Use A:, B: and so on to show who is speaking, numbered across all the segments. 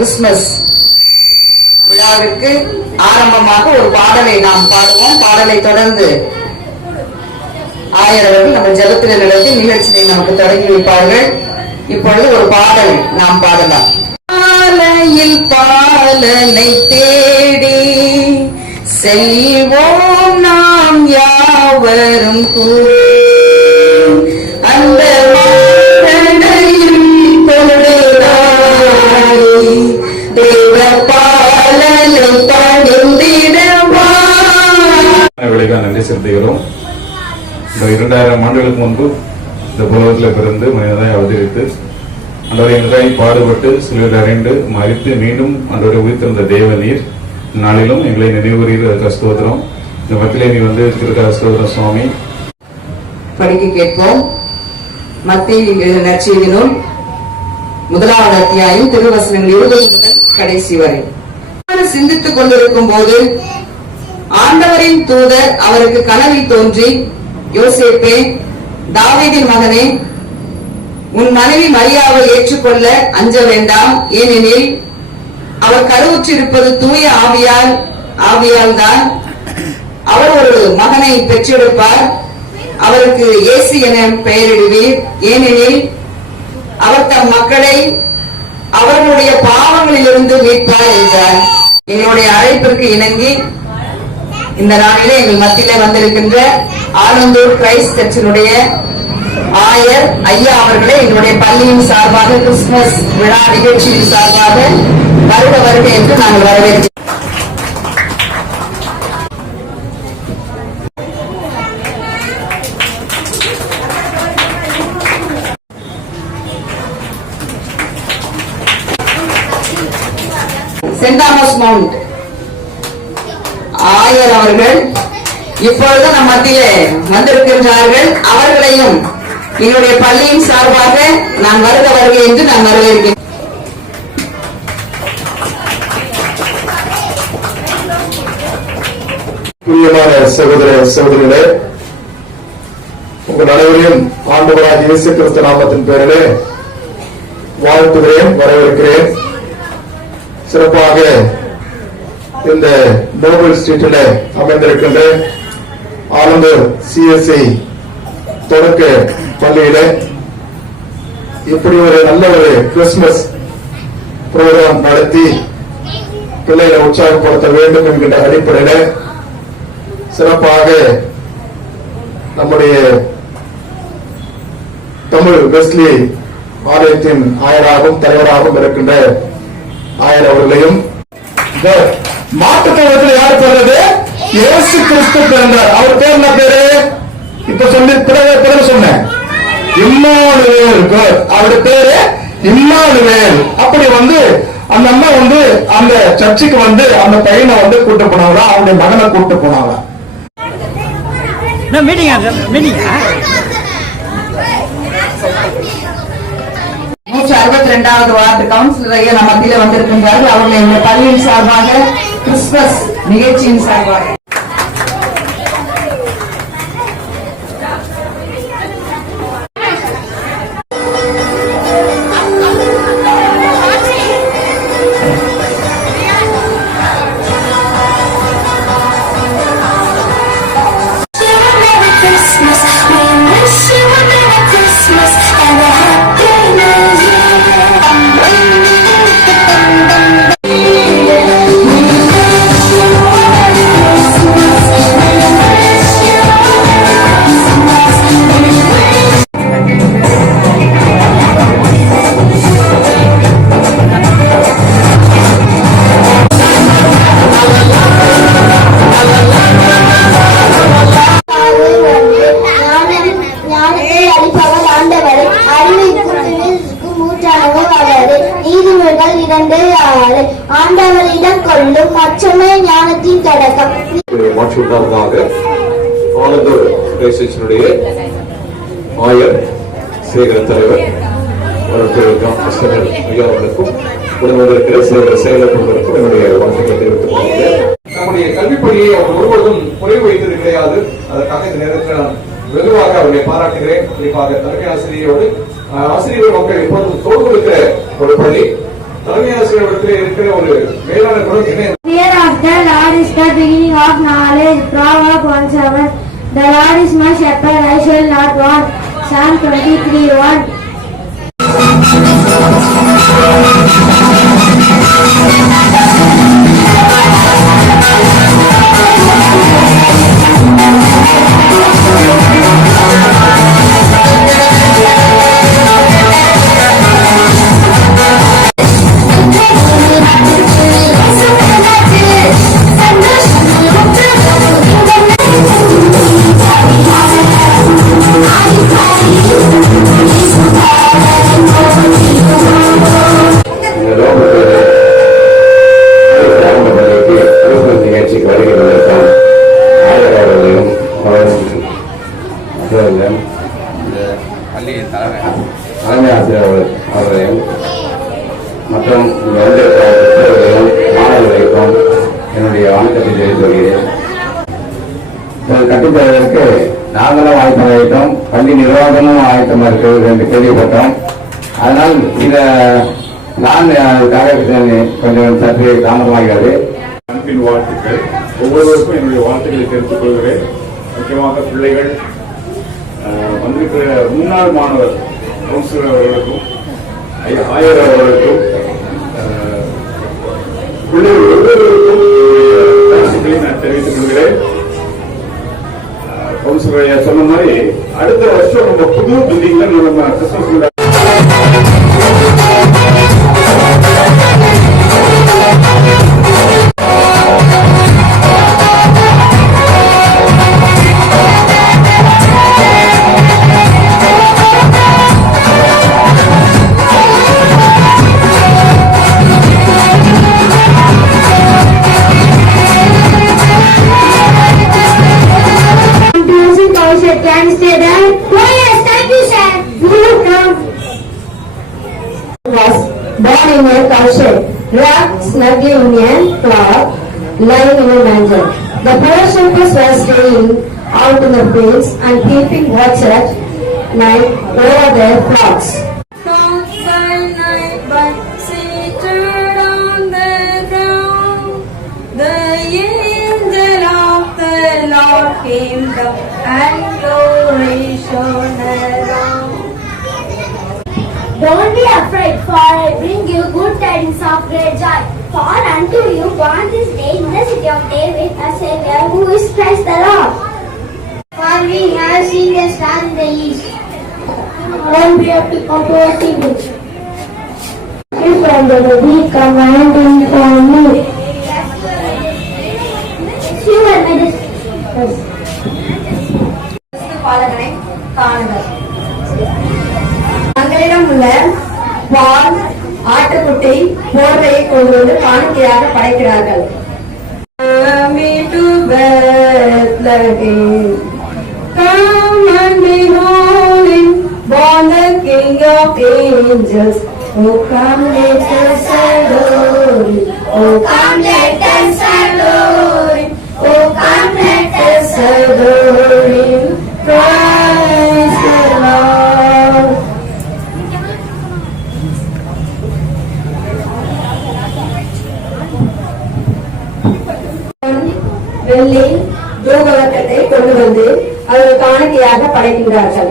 A: Christmas விழாவிற்கு ஆரம்பமாக ஒரு பாடலை நாம் பாடுவோம். பாடலை தொடர்ந்து ஆயரவர்கள் நம்ம ஜெபத்தில் நடத்தி நிகழ்ச்சியை நமக்கு தொடங்கி வைப்பார்கள். இப்பொழுது ஒரு பாடல் நாம் பாடலாம். பாலையில் பாலனை தேடி செல்வோம் நாம் யாவரும் கூடி.
B: விலைக்காக நன்றி செலுத்துகிறோம். இந்த இரண்டாயிரம் ஆண்டுகளுக்கு முன்பு இந்த உலகத்தில் பிறந்து மனிதனாய் அவதரித்து அன்றவரை எங்களுக்காய் பாடுபட்டு சிலுவையில் அறைந்து மறித்து மீண்டும் அன்றவரை உயிர்த்திருந்த தேவ நீர் நாளிலும் எங்களை நினைவுறீர் ஸ்தோத்திரம். இந்த மத்தியிலே நீ வந்து இருக்கிற ஸ்தோத்திரம் சுவாமி.
A: படிக்க கேட்போம். மத்தியில் நற்செய்தி நூல் முதலாவது அத்தியாயம் திருவசனங்கள் இருபது முதல் கடைசி வரை. சிந்தித்துக் கொண்டிருக்கும் போது ஆண்டவரின் தூதர் அவருக்கு கனவில் தோன்றி யோசேப்பே தாவீதின் மகனே உன் மனைவி மரியாவை ஏற்றுக்கொள்ள அஞ்ச வேண்டாம். ஏனெனில் அவர் கருவுற்றிருப்பது தூய ஆவியால் ஆவியால் தான் அவர் ஒரு மகனை பெற்றெடுப்பார். அவருக்கு இயேசு என பெயரிடுவீர். ஏனெனில் அவர் தம் மக்களை அவர்களுடைய பாவங்களிலிருந்து மீட்பார் என்றார். என்னுடைய அழைப்பிற்கு இணங்கி இந்த நாளிலே எங்கள் மத்தியிலே வந்திருக்கின்ற ஆலந்தூர் கிரைஸ்ட் சர்ச்சினுடைய ஆயர் ஐயா அவர்களே எங்களுடைய பள்ளியின் சார்பாக கிறிஸ்துமஸ் விழா நிகழ்ச்சியின் சார்பாக வருக வருக என்று நாங்கள் வரவேற்கிறோம். Saint Thomas Mount. ஆயர் அவர்கள் இப்பொழுது நம் மத்தியிலே வந்திருக்கின்றார்கள். அவர்களையும் என்னுடைய பள்ளியின் சார்பாக நான் வருக என்று நான் வரவேற்கிறேன்.
C: பிரியமான சகோதர சகோதரிகளே உங்கள் அனைவரையும் ஆண்டவராக இயேசு கிறிஸ்து நாமத்தின் பேரிலே வாழ்த்துகிறேன் வரவேற்கிறேன். சிறப்பாக இந்த நோபல் ஸ்ட்ரீட்டில் அமைந்திருக்கின்ற ஆனந்தூர் சிஎஸ்ஐ தொடக்க பள்ளியில இப்படி ஒரு நல்ல ஒரு கிறிஸ்துமஸ் ப்ரோக்ராம் நடத்தி பிள்ளைகளை உற்சாகப்படுத்த வேண்டும் என்கின்ற அடிப்படையில சிறப்பாக நம்முடைய தமிழ் வெஸ்லி ஆலயத்தின் ஆயராகவும் தலைவராகவும் இருக்கின்ற ஆயர் அவர்களையும் இந்த மாட்டுத்தொழுவத்தில் யார் பிறந்தது? இயேசு கிறிஸ்து பிறந்தார். அவர் பேர் என்ன பேரு? இப்ப சொல்லி பிறகு பிறகு சொன்னேன். இம்மானுவேல். அவருடைய பேரு இம்மானுவேல். அப்படி வந்து அந்த அம்மா வந்து அந்த சர்ச்சுக்கு வந்து அந்த பையனை வந்து கூட்டு போனாங்களா? அவனுடைய மகனை கூட்டு போனாங்களா?
A: நூற்றி அறுபத்தி ரெண்டாவது வார்டு கவுன்சிலர் ஐயா நம்ம மத்தியில வந்திருக்கின்றார்கள். அவர்களை எங்களுடைய பள்ளியின் சார்பாக கிறிஸ்துமஸ் நிகழ்ச்சியின் சார்பாக.
B: மாற்றி ஆனந்தூர் ஆயர் சேகர தலைவர் ஐயா உடன் வந்திருக்கிற என்னுடைய வாழ்த்துக்களை தெரிவித்துக் கொள்கிறேன்.
D: நம்முடைய கல்விப் பணியை அவர் ஒருவரும் குறைவு வைத்தது கிடையாது. அதற்காக இந்த நேரத்தில் நான் வெகுவாக அவரை பாராட்டுகிறேன். குறிப்பாக தலைமை ஆசிரியரோடு ஆசிரியர்கள் மக்கள் எப்போதும் தோல் ஒரு பள்ளி. தலைமை தலைமை இருக்கிற ஒரு மேலான குணம் என்ன
E: Fear of the Lord is the beginning of knowledge. Proverbs 1 7. The Lord is my shepherd, I shall not want. Psalm 23 1.
F: செய்வதற்கு நாங்களும் ஆயத்தமாகிட்டோம் பள்ளி நிர்வாகமும் ஆயத்தமா இருக்கிறது என்று கேள்விப்பட்டோம். அதனால் இந்த நான் அதுக்காக கொஞ்சம் சற்று தாமதமாகிறது.
B: அன்பின் வாழ்த்துக்கள். ஒவ்வொருவருக்கும் என்னுடைய வாழ்த்துக்களை தெரிவித்துக் கொள்கிறேன். முக்கியமாக பிள்ளைகள் வந்திருக்கிற முன்னாள் மாணவர் கவுன்சிலர் அவர்களுக்கும் ஆயர் அவர்களுக்கும் பிள்ளைகள் ஒவ்வொருவருக்கும் நான் தெரிவித்துக் கொள்கிறேன். கவுன்சிலர் சொன்ன மாதிரி அடுத்த வருஷம் நம்ம புது பில்டிங்ல நம்ம
E: Christmas Wrapped snugly in cloth, lying in a manger. The poor shepherds were staying out in the fields and keeping watch at night over their flocks.
G: Not by night, but seated on the ground. The angel of the Lord came down and glory shone around.
E: Don't be afraid, for I bring you good tidings of great joy. For unto you born this day in the city of David a Savior who is Christ the Lord. For we have seen the star in the east. Don't be up to compare evil. If from the weak commanding for
G: வந்து காணிக்கையாக படைக்கிறார்கள் Me to Bethlehem. Come and behold him, born the King of angels. Oh, come let us adore him. Oh, come let us adore him. Oh, come let us adore him. கொண்டு வந்து அவர்கள் காணிக்கையாக படைக்கின்றார்கள்.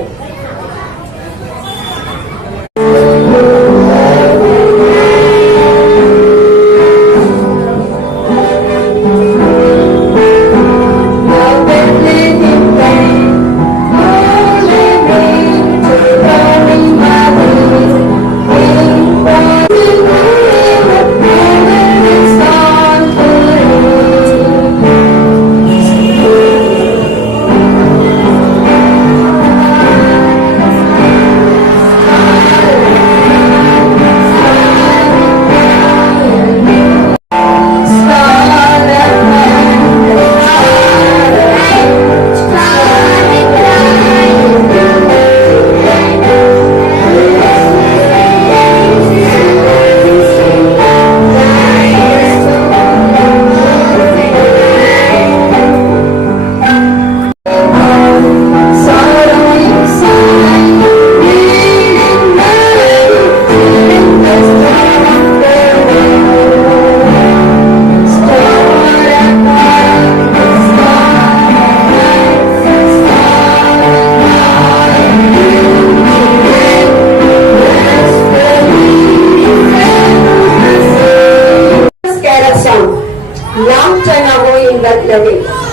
E: Mountain in that level.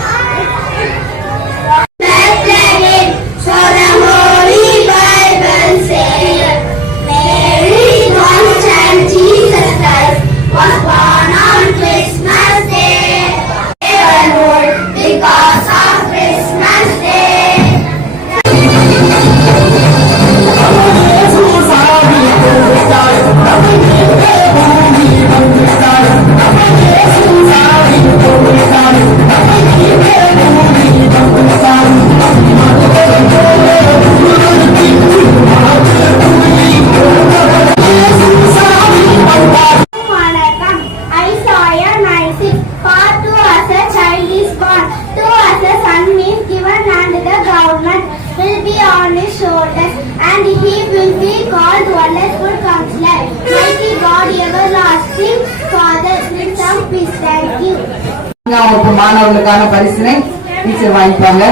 E: And he will be called Wonderful Counselor. Mighty God, everlasting Father, Prince of Peace. Thank you.
H: நான்காம் வகுப்பு மாணவர்களுக்கான பரிசினை teacher வாங்கிப்பாங்க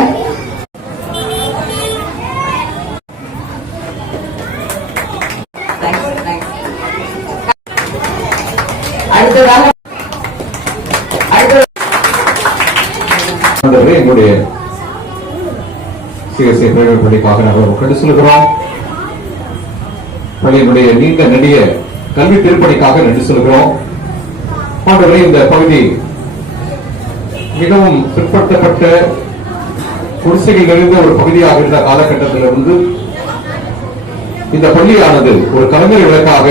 D: CSI private பள்ளிக்காக நாங்கள் கண்டு சொல்கிறோம் பள்ளியினுடைய நீண்ட நெடிய கல்வி திருப்பணிக்காக நன்றி சொல்கிறோம் ஆண்டவரே இந்த பகுதி மிகவும் பிற்படுத்தப்பட்ட குடிசைகள் நிறைந்த ஒரு பகுதியாக இருந்த காலகட்டத்திலிருந்து இந்த பள்ளியானது ஒரு கலைஞர் விளக்காக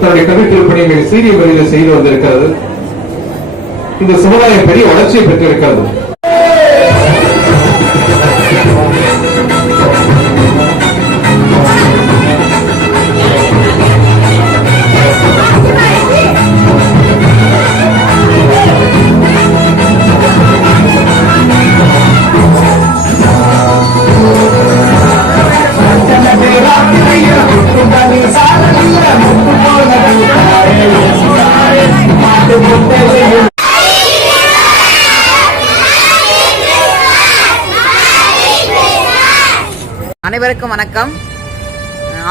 D: தன்னுடைய கல்வி திருப்பணிகளை சீரிய முறையில் செய்து வந்திருக்கிறது. இந்த சமுதாயம் பெரிய வளர்ச்சியை பெற்றிருக்கிறது.
A: அனைவருக்கும் வணக்கம்.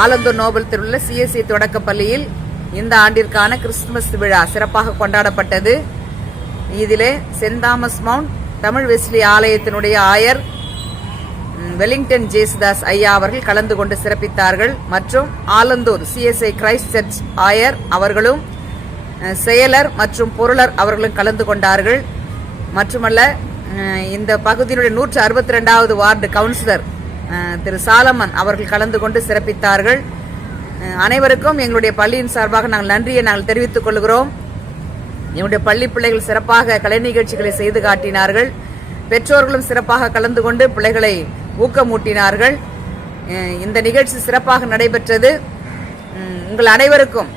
A: ஆலந்தூர் நோபல் தெருவில் சிஎஸ்சி தொடக்க பள்ளியில் இந்த ஆண்டிற்கான கிறிஸ்துமஸ் விழா சிறப்பாக கொண்டாடப்பட்டது. இதிலே Saint Thomas Mount Tamil Wesley ஆலயத்தினுடைய ஆயர் வெலிங்டன் ஜேசுதாஸ் ஐயா அவர்கள் கலந்து கொண்டு சிறப்பித்தார்கள். மற்றும் ஆலந்தூர் சிஎஸ்ஐ கிரைஸ்ட் சர்ச் ஆயர் அவர்களும் செயலர் மற்றும் பொருளர் அவர்களும் கலந்து கொண்டார்கள். மட்டுமல்ல இந்த பகுதியினுடைய நூற்று அறுபத்தி ரெண்டாவது வார்டு கவுன்சிலர் திரு சாலமன் அவர்கள் கலந்து கொண்டு சிறப்பித்தார்கள். அனைவருக்கும் எங்களுடைய பள்ளியின் சார்பாக நாங்கள் நன்றியை நாங்கள் தெரிவித்துக் கொள்கிறோம். எங்களுடைய பள்ளி பிள்ளைகள் சிறப்பாக கலை நிகழ்ச்சிகளை செய்து காட்டினார்கள். பெற்றோர்களும் சிறப்பாக கலந்து கொண்டு பிள்ளைகளை ஊக்கமூட்டினார்கள். இந்த நிகழ்ச்சி சிறப்பாக நடைபெற்றது. உங்கள் அனைவருக்கும்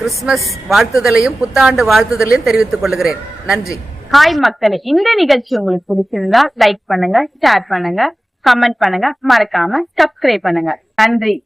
A: கிறிஸ்துமஸ் வாழ்த்துதலையும் புத்தாண்டு வாழ்த்துதலையும் தெரிவித்துக் கொள்கிறேன். நன்றி.
I: ஹாய் மக்களே இந்த நிகழ்ச்சி உங்களுக்கு பிடிச்சிருந்தா லைக் பண்ணுங்க ஷேர் பண்ணுங்க. கமெண்ட் பண்ணுங்க. மறக்காம சப்ஸ்கிரைப் பண்ணுங்க. நன்றி.